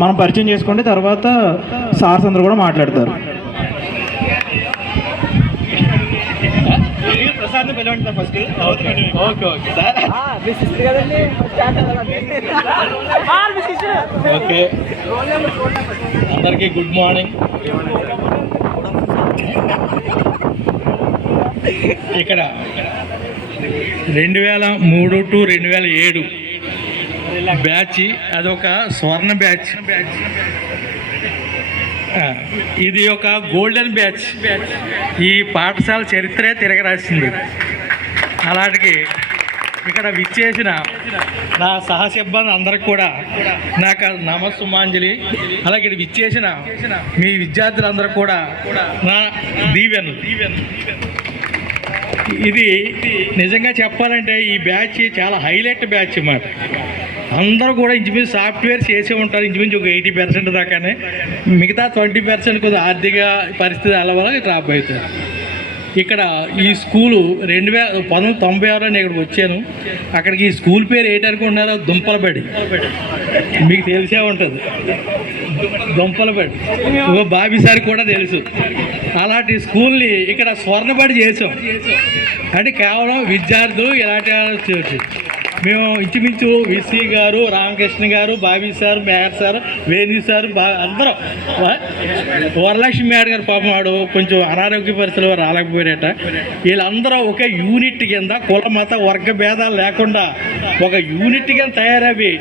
మనం పరిచయం చేసుకుంటే తర్వాత సార్స్ అందరూ కూడా మాట్లాడతారు. ఫస్ట్ ఓకే, అందరికీ గుడ్ మార్నింగ్. ఇక్కడ 2003 to 2007 బ్యాచ్, అదొక స్వర్ణ బ్యాచ్. ఇది ఒక గోల్డెన్ బ్యాచ్. ఈ పాఠశాల చరిత్రే తిరగరాసింది. అలాంటికి ఇక్కడ విచ్చేసిన నా సహసిబ్బంది అందరికి కూడా నాకు నమస్సుమాంజలి. అలాగే ఇక్కడ విచ్చేసిన మీ విద్యార్థులందరూ కూడా నా దీవెనలు. ఇది నిజంగా చెప్పాలంటే ఈ బ్యాచ్ చాలా హైలైట్ బ్యాచ్ అన్నమాట. అందరూ కూడా ఇంచుమించు సాఫ్ట్వేర్ చేసే ఉంటారు, ఇంచుమించు ఒక 80% దాకానే. మిగతా 20% కొంచెం ఆర్థిక పరిస్థితి అలా వల్ల డ్రాప్ అవుతారు. ఇక్కడ ఈ స్కూలు 1996లో నేను ఇక్కడికి వచ్చాను. అక్కడికి ఈ స్కూల్ పేరు ఏంటనుకుంటున్నారో దుంపలబడి. మీకు తెలిసే ఉంటుంది దుంపలబడి, బాబీ సార్ కూడా తెలుసు. అలాంటి స్కూల్ని ఇక్కడ స్వర్ణబడి చేసాం. అంటే కేవలం విద్యార్థులు ఇలాంటి మేము ఇంచుమించు విసి గారు, రామకృష్ణ గారు, Bobby sir, mayor sir, Venu sir, అందరం. వరలక్ష్మి మేడ గారు పాపం వాడు కొంచెం అనారోగ్య పరిస్థితులు రాలేకపోయారట. వీళ్ళందరూ ఒక యూనిట్ కింద కుల మత వర్గ భేదాలు లేకుండా ఒక యూనిట్ కింద తయారవి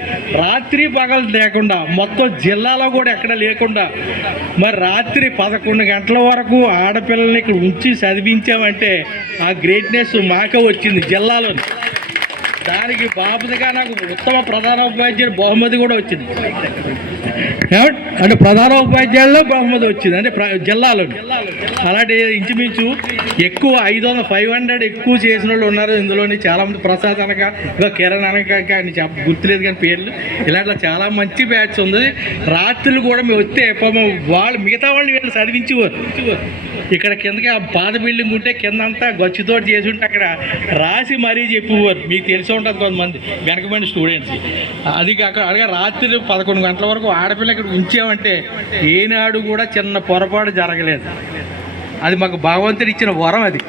రాత్రి పగలు లేకుండా మొత్తం జిల్లాలో కూడా ఎక్కడ లేకుండా మరి రాత్రి 11 గంటల వరకు ఆడపిల్లల్ని ఇక్కడ ఉంచి చదివించామంటే ఆ గ్రేట్నెస్ మాకే వచ్చింది జిల్లాలో. దానికి బాబుగా నాకు ఉత్తమ ప్రధాన ఉపాధ్యాయుడు బహుమతి కూడా వచ్చింది. అంటే ప్రధాన ఉపాధ్యాయుల్లో బహుమతి వచ్చింది, అంటే జిల్లాలో. అలాంటి ఇంచుమించు ఎక్కువ 500 ఎక్కువ చేసిన వాళ్ళు ఉన్నారు ఇందులోని. చాలామంది ప్రసాద్ అనక, ఇంకా కిరణ్ అనక, గుర్తులేదు కానీ పేర్లు. ఇలాంటి చాలా మంచి బ్యాచ్ ఉంది. రాత్రులు కూడా మేము వస్తే వాళ్ళు మిగతా వాళ్ళని వీళ్ళు చదివించేవారు. ఇక్కడ కిందకి ఆ పాత బిల్డింగ్ ఉంటే కింద అంతా గచ్చుతో చేసి ఉంటే అక్కడ రాసి మరీ చెప్పేవారు. మీకు తెలిసి ఉంటుంది కొంతమంది వెనకబడిన స్టూడెంట్స్. అది కాక అలాగే రాత్రి 11 గంటల వరకు ఆడపిల్ల ఇక్కడ ఉంచామంటే ఏనాడు కూడా చిన్న పొరపాటు జరగలేదు. అది మాకు భగవంతుడు ఇచ్చిన వరం. అది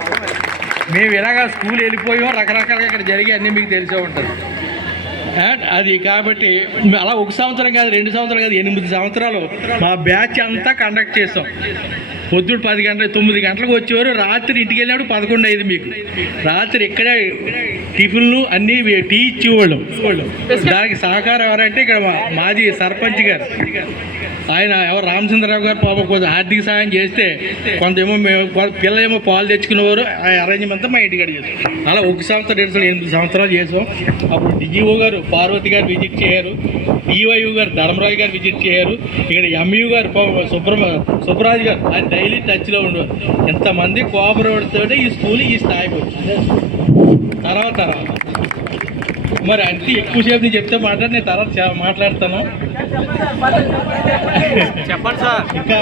మేము ఇలాగ స్కూల్ వెళ్ళిపోయాం, రకరకాలుగా ఇక్కడ జరిగి అన్నీ మీకు తెలిసే ఉంటుంది. అది కాబట్టి అలా 1 సంవత్సరం కాదు, 2 సంవత్సరాలు కాదు, 8 సంవత్సరాలు మా బ్యాచ్ అంతా కండక్ట్ చేస్తాం. పొద్దుడు 10 గంటలు 9 గంటలకు వచ్చేవారు. రాత్రి ఇంటికి వెళ్ళినప్పుడు 11 అయింది. మీకు రాత్రి ఇక్కడే టిఫిన్లు అన్నీ టీ ఇచ్చేవాళ్ళం. దానికి సహకారం ఎవరంటే ఇక్కడ మాజీ సర్పంచ్ గారు, ఆయన ఎవరు రామచంద్రరావు గారు పాపం కొంచెం ఆర్థిక సహాయం చేస్తే కొంతేమో మేము పిల్లలేమో పాలు తెచ్చుకునేవారు. ఆ అరేంజ్మెంట్ అంతా మా ఇంటికాడ చేస్తాం. అలా 1 సంవత్సరం 8 సంవత్సరాలు చేసాం. అప్పుడు డిజిఓ గారు పార్వతి గారు విజిట్ చేశారు, ఈవైయు గారు ధర్మరాజు గారు విజిట్ చేశారు. ఇక్కడ ఎంయూ గారు సుబ్రాజ్ గారు ఆయన డైలీ టచ్లో ఉండేవారు. ఎంతమంది కోఆపరేటివ్తో ఈ స్కూల్ ఈ స్థాయికి వచ్చింది. తర్వాత మరి అంతే ఎక్కువసేపు నేను చెప్తే నేను తర్వాత మాట్లాడతాను. చెప్పండి సార్. ఇంకా